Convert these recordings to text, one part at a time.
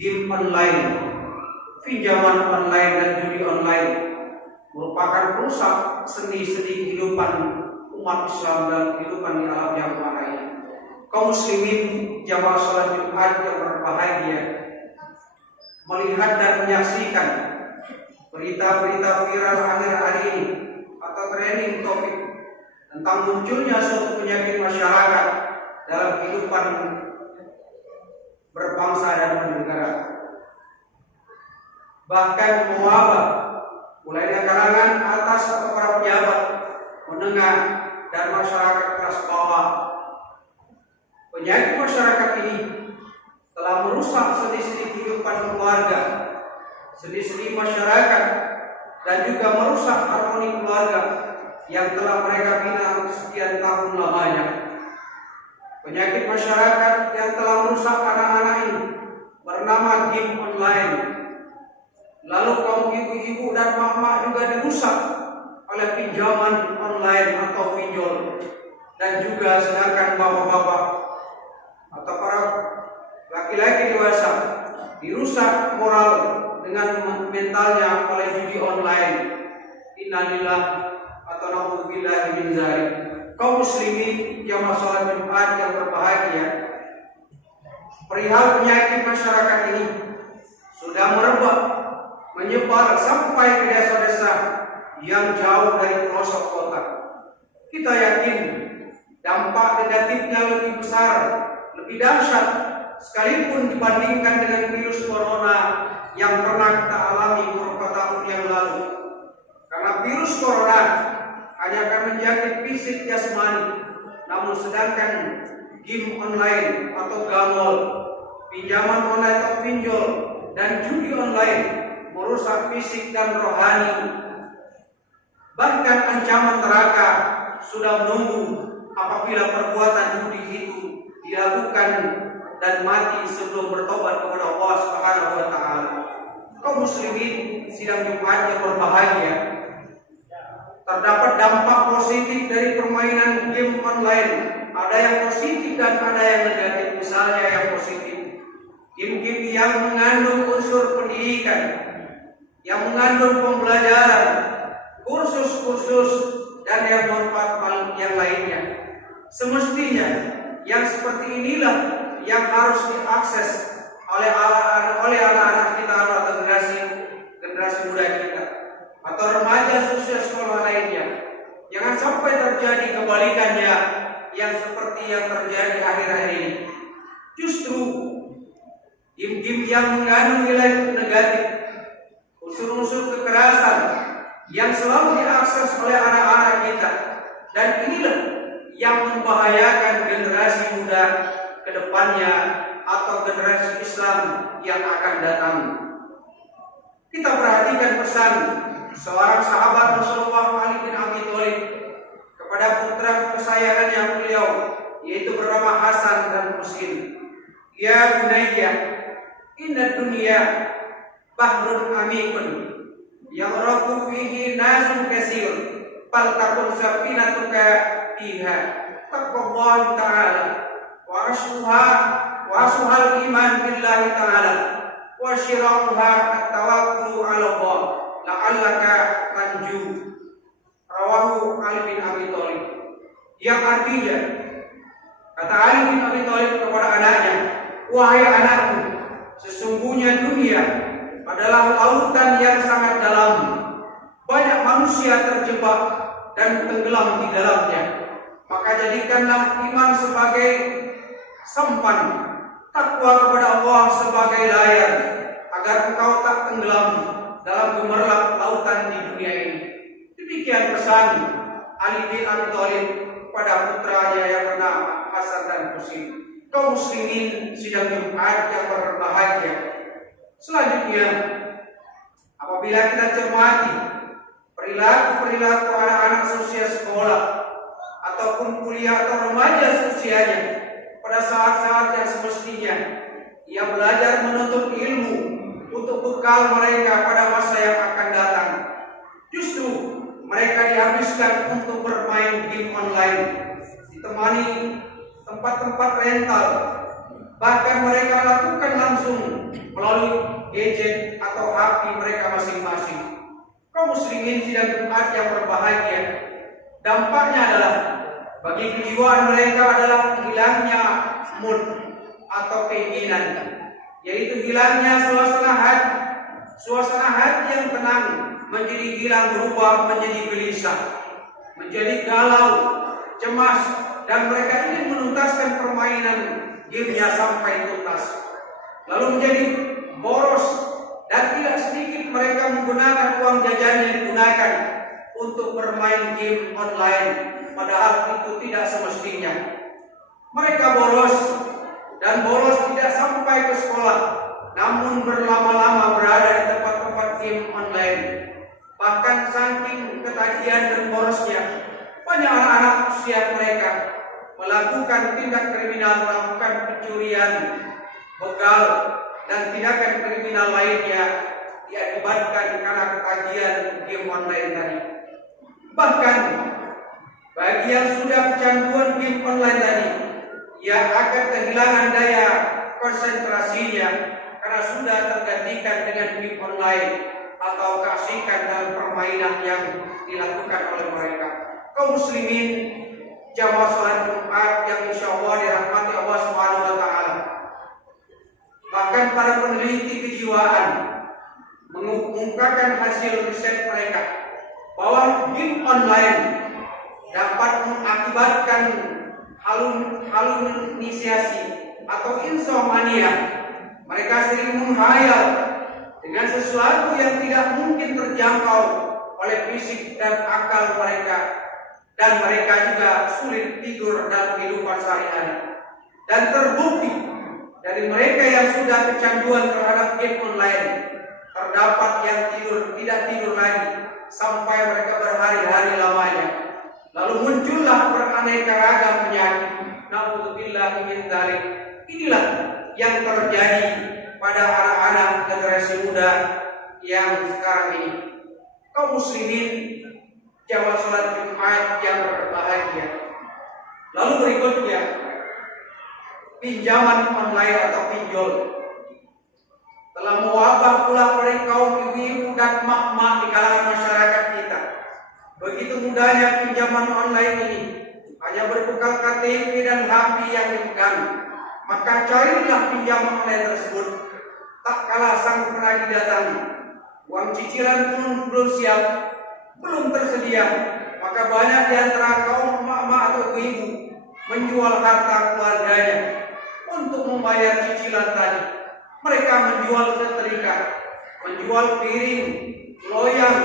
game online, pinjaman online dan judi online merupakan perusak sendi-sendi kehidupan umat Islam dan kehidupan di alam yang bahaya. Kaum muslimin jamaah salat Jumat yang berbahagia, melihat dan menyaksikan berita-berita viral akhir-akhir ini atau trending topik tentang munculnya suatu penyakit masyarakat dalam kehidupan berbangsa dan bernegara. Bahkan mewabah mulai dari kalangan atas atau para pejabat, menengah dan masyarakat kelas bawah. Penyakit masyarakat ini telah merusak sendi-sendi kehidupan keluarga, sendi-sendi masyarakat, dan juga merusak harmoni keluarga yang telah mereka bina sekian tahun lamanya. Penyakit masyarakat yang telah merusak anak-anak ini bernama game online. Lalu kaum ibu-ibu dan mama juga dirusak oleh pinjaman online atau pinjol, dan juga sedangkan bapak-bapak atau para laki-laki dewasa dirusak moral dengan mentalnya oleh judi online. Innalillah atau na'udzubillahi min dzalik. Kaum muslimin jamaah salat Jumat yang berbahagia, perihal penyakit masyarakat ini sudah merebak, menyebar sampai ke desa-desa yang jauh dari pelosok kota. Kita yakin dampak negatifnya lebih besar, lebih dahsyat sekalipun dibandingkan dengan virus corona yang pernah kita alami beberapa tahun yang lalu. Karena virus corona hanya akan menjangkit fisik jasmani, namun sedangkan game online atau gamol, pinjaman online atau pinjol, dan judi online merusak fisik dan rohani. Bahkan ancaman neraka sudah menunggu apabila perbuatan judi itu dilakukan dan mati sebelum bertobat kepada Allah Subhanahu wa taala. Kaum muslimin sidang Jumat yang berbahagia, terdapat dampak positif dari permainan game online. Ada yang positif dan ada yang negatif. Misalnya yang positif, game-game yang mengandung unsur pendidikan, yang mengandung pembelajaran, kursus-kursus, dan yang manfaat yang lainnya. Semestinya yang seperti inilah yang harus diakses oleh anak-anak kita atau generasi muda kita atau remaja sosial sekolah lainnya. Jangan sampai terjadi kebalikannya yang seperti yang terjadi akhir-akhir ini. Justru game-game yang mengandung nilai negatif, unsur-unsur kekerasan yang selalu diakses oleh anak-anak kita, dan inilah yang membahayakan generasi muda ke depannya atau generasi Islam yang akan datang. Kita perhatikan pesan seorang sahabat Rasulullah Ali bin Abi Thalib kepada putra kesayangannya beliau, yaitu bernama Hasan dan Husain. Ya bunayya, inna dunya bahrun amikun yaghraku fihi nasun katsir, faltakun safinatuka fiha taqwallahi ta'ala wa asuhal iman billahi ta'ala wa syirahuha at-tawakkulu 'ala Allah la'allaka tanju. Rawahu Ali bin Abi Thalib. Yang artinya, kata Ali bin Abi Thalib kepada anaknya, wahai anakku, sesungguhnya dunia adalah lautan yang sangat dalam. Banyak manusia terjebak dan tenggelam di dalamnya. Maka jadikanlah iman sebagai sampan, takwa kepada Allah sebagai layar, agar engkau tak tenggelam dalam gemerlap lautan di dunia ini. Demikian pesan Ali bin Abi Thalib kepada putranya yang bernama Hasan dan Husain. Kaum muslimin sidang Jumat yang berbahagia, selanjutnya apabila kita cermati perilaku anak-anak seusia sekolah ataupun kuliah atau remaja seusianya pada saat-saat yang semestinya ia belajar menuntut ilmu untuk bekal mereka pada masa yang akan datang, justru mereka dihabiskan untuk bermain game online, ditemani tempat-tempat rental, Bahkan mereka lakukan langsung melalui gadget atau HP mereka masing-masing. Kaum muslimin sidang Jumat yang berbahagia, dampaknya adalah bagi kejiwaan mereka adalah hilangnya mood atau keinginan, yaitu hilangnya suasana hati yang tenang menjadi hilang, berubah menjadi gelisah, menjadi galau, cemas, dan mereka ingin menuntaskan permainan gamenya sampai tuntas, lalu menjadi boros, dan tidak sedikit mereka menggunakan uang jajan yang digunakan untuk bermain game online, padahal itu tidak semestinya. Mereka boros, dan boros tidak sampai ke sekolah, namun berlama-lama berada di tempat-tempat game online. Bahkan saking ketagihan dan borosnya, banyak anak-anak usia mereka melakukan tindak kriminal, melakukan pencurian, begal, dan tindakan kriminal lainnya diakibatkan karena ketagihan game online tadi. Bahkan bagi yang sudah kecanduan game online tadi, ia akan kehilangan daya konsentrasinya karena sudah tergantikan dengan game online atau keasikan dalam permainan yang dilakukan oleh mereka. Kaum muslimin jamaah salat Jumat yang insyaallah dirahmati Allah Subhanahu wa taala. Bahkan para peneliti kejiwaan mengungkapkan hasil riset mereka bahwa game online dapat mengakibatkan halusinasi atau insomnia. Mereka sering menghayal dengan sesuatu yang tidak mungkin terjangkau oleh fisik dan akal mereka, dan mereka juga sulit tidur dalam kehidupan sehari-hari. Dan terbukti dari mereka yang sudah kecanduan terhadap game online, terdapat yang tidak tidur lagi sampai mereka berhari-hari lamanya. Lalu muncullah beraneka ragam penyakit. Na'udzubillah min dzalik. Inilah yang terjadi pada anak-anak generasi muda yang sekarang ini. Kaum muslimin jamaah salat Jumat yang berbahagia. Lalu berikutnya, pinjaman online atau pinjol telah mewabah pula pada kaum ibu-ibu dan mak-mak di kalangan masyarakat kita. Begitu mudahnya pinjaman online ini, hanya berbekal KTP dan HP yang dipegang, maka carilah pinjaman online tersebut. Tak kalah sang penagih datang, uang cicilan pun belum siap, belum tersedia, maka banyak di antara kaum emak-emak atau ibu menjual harta keluarganya untuk membayar cicilan tadi. Mereka menjual setrika, menjual piring, loyang,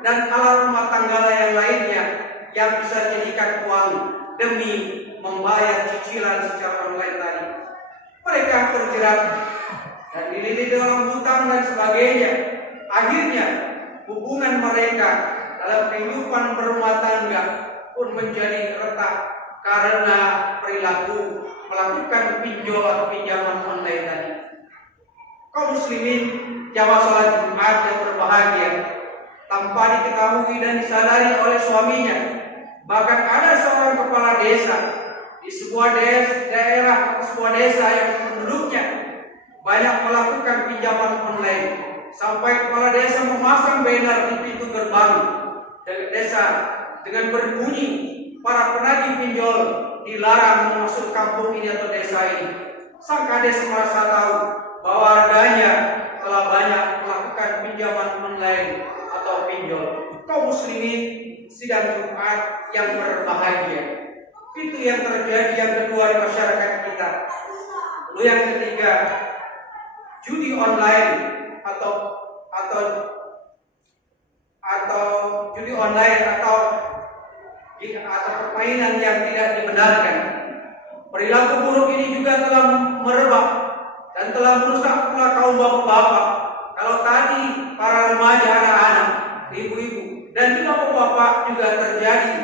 dan alat rumah tangga yang lainnya yang bisa dijadikan uang demi membayar cicilan secara online tadi. Mereka terjerat dan dililit dalam hutang dan sebagainya. Akhirnya hubungan mereka dalam kehidupan berumah tangga pun menjadi retak karena perilaku melakukan pinjol atau pinjaman online tadi. Kaum muslimin jamaah salat Jumat yang berbahagia, tanpa diketahui dan disadari oleh suaminya, bahkan ada seorang kepala desa di sebuah daerah atau sebuah desa yang penduduknya banyak melakukan pinjaman online, sampai kepala desa memasang banner di pintu gerbang desa dengan berbunyi, para penagih pinjol dilarang masuk kampung ini atau desa ini. Sang kades merasa tahu bahwa warganya telah banyak melakukan pinjaman online atau pinjol. Kaum muslimin sidang Jumat yang berbahagia, itu yang terjadi. Yang kedua di masyarakat kita. Lalu yang ketiga, judi online atau judi online atau permainan yang tidak dibenarkan. Perilaku buruk ini juga telah merebak dan telah merusak pula kaum bapak-bapak. Kalau tadi para remaja, anak-anak, ibu-ibu, dan juga bapak-bapak juga terjadi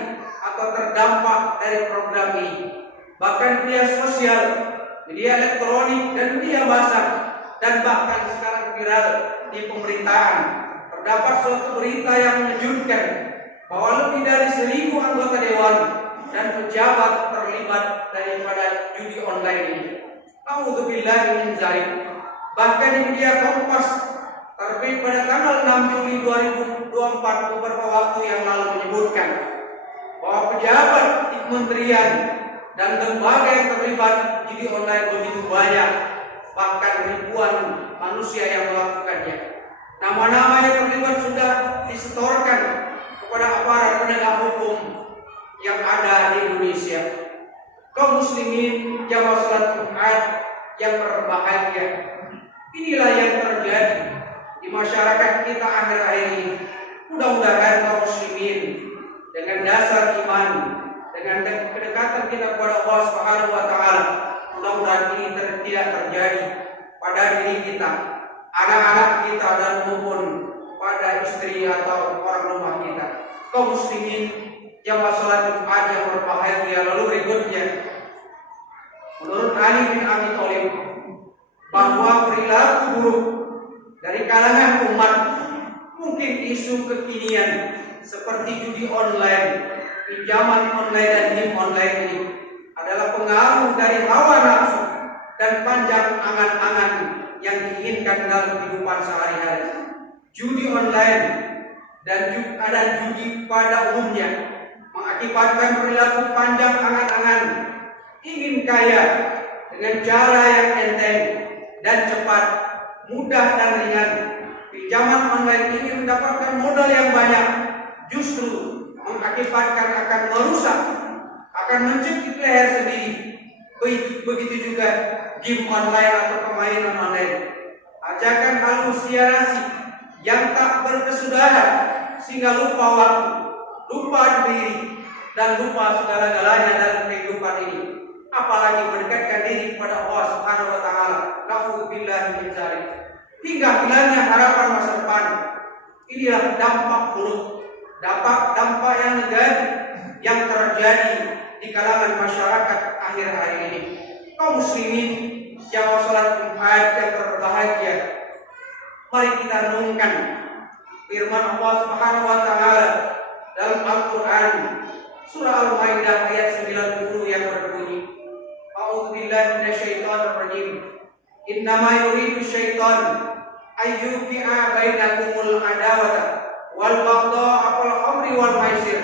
atau terdampak dari program ini. Bahkan media sosial, media elektronik, dan media basah, dan bahkan sekarang viral di pemerintahan, terdapat suatu berita yang mengejutkan bahwa lebih dari 1.000 anggota dewan dan pejabat terlibat daripada judi online ini. A'udzubillahi min dzalik. Bahkan di media Kompas terbit pada tanggal 6 Juli 2024 beberapa waktu yang lalu menyebutkan bahwa pejabat di kementerian dan lembaga yang terlibat judi online begitu banyak, bahkan ribuan manusia yang melakukannya. Nama-nama yang terlibat sudah disetorkan kepada aparat penegak hukum yang ada di Indonesia. Kaum muslimin jamaah salat Jumat yang berbahagia, inilah yang terjadi di masyarakat kita akhir-akhir ini. Mudah-mudahan kaum muslimin dengan dasar iman, dengan kedekatan kita kepada Allah Subhanahu wa taala, mudah-mudahan ini tidak terjadi pada diri kita, anak-anak kita, dan maupun pada istri atau orang rumah kita. Kaum muslimin jamaah salat Jumat yang berbahagia, lalu berikutnya, menurut Ali bin Abi Thalib, bahwa perilaku buruk dari kalangan umat, mungkin isu kekinian seperti judi online, pinjaman online, dan game online ini adalah pengaruh dari hawa nafsu dan panjang angan-angan yang diinginkan dalam kehidupan sehari-hari. Judi online dan judi pada umumnya mengakibatkan perilaku panjang angan-angan, ingin kaya dengan cara yang enteng dan cepat, mudah dan ringan. Pinjaman online ingin mendapatkan modal yang banyak, justru mengakibatkan akan merusak, akan mencekik leher sendiri. Begitu juga game online atau permainan online, ajakan halusinasi yang tak berkesudahan sehingga lupa waktu, lupa diri, dan lupa segala-galanya dalam kehidupan ini, apalagi mendekatkan diri kepada Allah Subhanahu wa taala. Na'udzubillahi min dzalik. Hingga hilangnya harapan masa depan. Inilah dampak buruk, dampak yang negatif yang terjadi di kalangan masyarakat akhir-akhir ini. Kaum muslimin jamaah salat Jumat yang berbahagia, mari kita renungkan firman Allah Subhanahu wa taala dalam Al-Qur'an surah Al-Maidah ayat 90 yang berbunyi, A'udzubillahi minasyaitonir rajim. Innama yuridu syaitan ayyuqi'a bainakumul adawata wal baghdha'a fil khamri wal maisir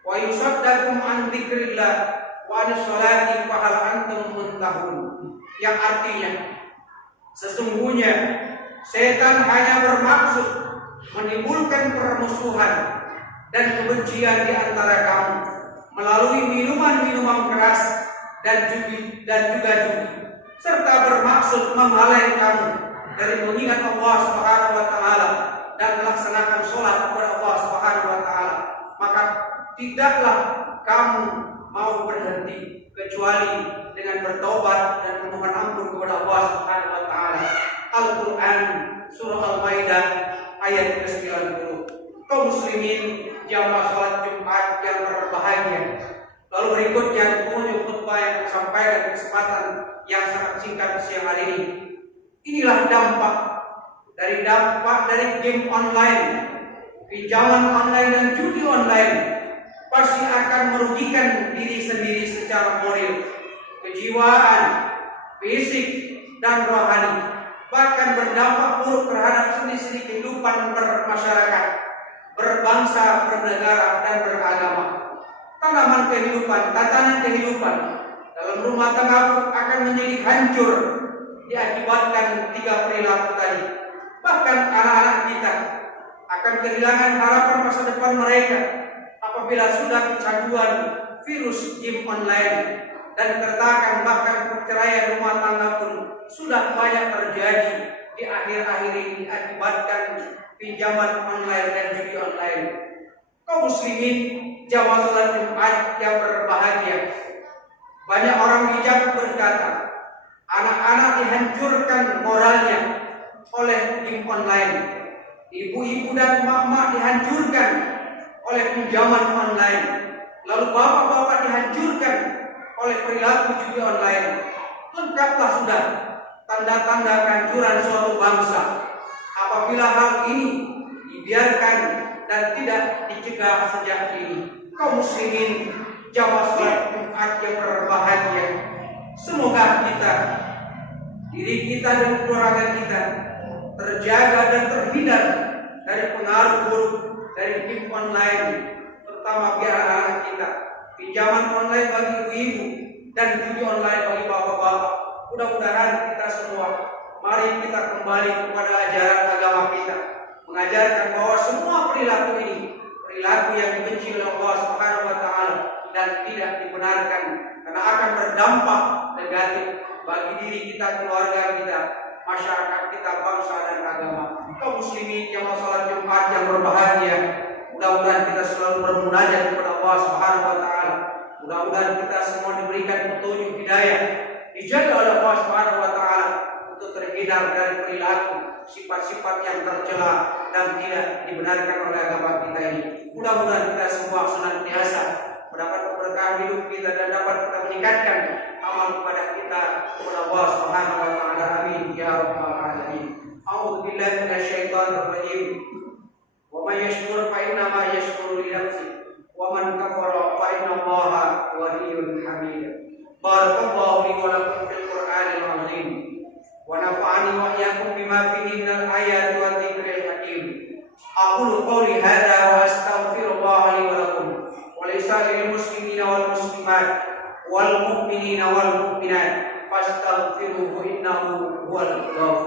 wa yusaddakum an dzikrillah wa anis sholati fa hal antum muntahun. Yang artinya, sesungguhnya setan hanya bermaksud menimbulkan permusuhan dan kebencian di antara kamu melalui minuman-minuman keras dan juga judi, serta bermaksud menghalangi kamu dari mengingat Allah Subhanahu wa taala dan melaksanakan sholat kepada Allah Subhanahu wa taala. Maka tidaklah kamu mau berhenti kecuali dengan bertobat dan memohon ampun kepada Allah Subhanahu wa taala. Al-Qur'an surah Al-Maidah ayat ke-90. Kaum muslimin jamaah salat Jumat yang berbahagia, lalu berikutnya penghujung khutbah yang disampaikan kesempatan yang sangat singkat siang hari ini. Inilah dampak dari game online, pinjaman online, dan judi online. Pasti akan merugikan diri sendiri secara moral, kejiwaan, fisik, dan rohani. Bahkan berdampak buruk terhadap sendi-sendi kehidupan bermasyarakat, berbangsa, bernegara, dan beragama. Tanaman kehidupan, tatanan kehidupan dalam rumah tangga akan menjadi hancur diakibatkan tiga perilaku tadi. Bahkan anak-anak kita akan kehilangan harapan masa depan mereka apabila sudah kecanduan virus game online dan keretakan, bahkan perceraian rumah tangga pun sudah banyak terjadi di akhir-akhir ini akibatkan pinjaman online dan judi online. Kaum muslimin jamaah salat Jumat yang berbahagia, banyak orang bijak berkata, anak-anak dihancurkan moralnya oleh game online, ibu-ibu dan mak-mak dihancurkan oleh pinjaman online, lalu bapak-bapak dihancurkan oleh perilaku judi online. Lengkaplah sudah tanda-tanda kehancuran suatu bangsa apabila hal ini dibiarkan dan tidak dicegah sejak dini. Kaum muslimin jamaah salat Jumat yang berbahagia, semoga kita diri kita dan keluarga kita terjaga dan terhindar dari pengaruh buruk dari game online, terutama biar anak-anak kita, pinjaman online bagi ibu-ibu dan judi online bagi bapak-bapak. Mudah-mudahan kita semua, mari kita kembali kepada ajaran agama kita, mengajarkan bahwa semua perilaku ini perilaku yang dibenci oleh Allah Subhanahu wa taala dan tidak dibenarkan karena akan berdampak negatif bagi diri kita, keluarga kita, masyarakat kita, bangsa dan agama. Kaum muslimin yang salat Jumat yang berbahagia, mudah-mudahan kita selalu bermunajat kepada Allah Subhanahu wa taala. Mudah-mudahan kita semua diberikan petunjuk hidayah, dijaga oleh Allah Subhanahu wa taala untuk terhindar dari perilaku sifat-sifat yang tercela dan tidak dibenarkan oleh agama kita ini. Mudah-mudahan kita semua senantiasa mendapat keberkahan hidup kita dan dapat kita meningkatkan amal kepada kita kepada Allah Subhanahu wa taala. Amin ya rabbal alamin. A'udzu billahi minasyaitonir rajim. Wa may yashkur fa inna ma yashkuru li nafsihi wa man kafara fa inna Allaha ghaniyyun hamid. Barakallahu li wa lakum fil Qur'anil azim. Wa nafa'ani wa iyyakum bima fihi minal ayati wa dzikril hakim. Aqulu qawli hadza wa astaghfirullaha li wa lakum wa lisa'iril muslimina wal muslimat wal mu'minina wal mu'minat fastaghfiruhu innahu huwal ghafurur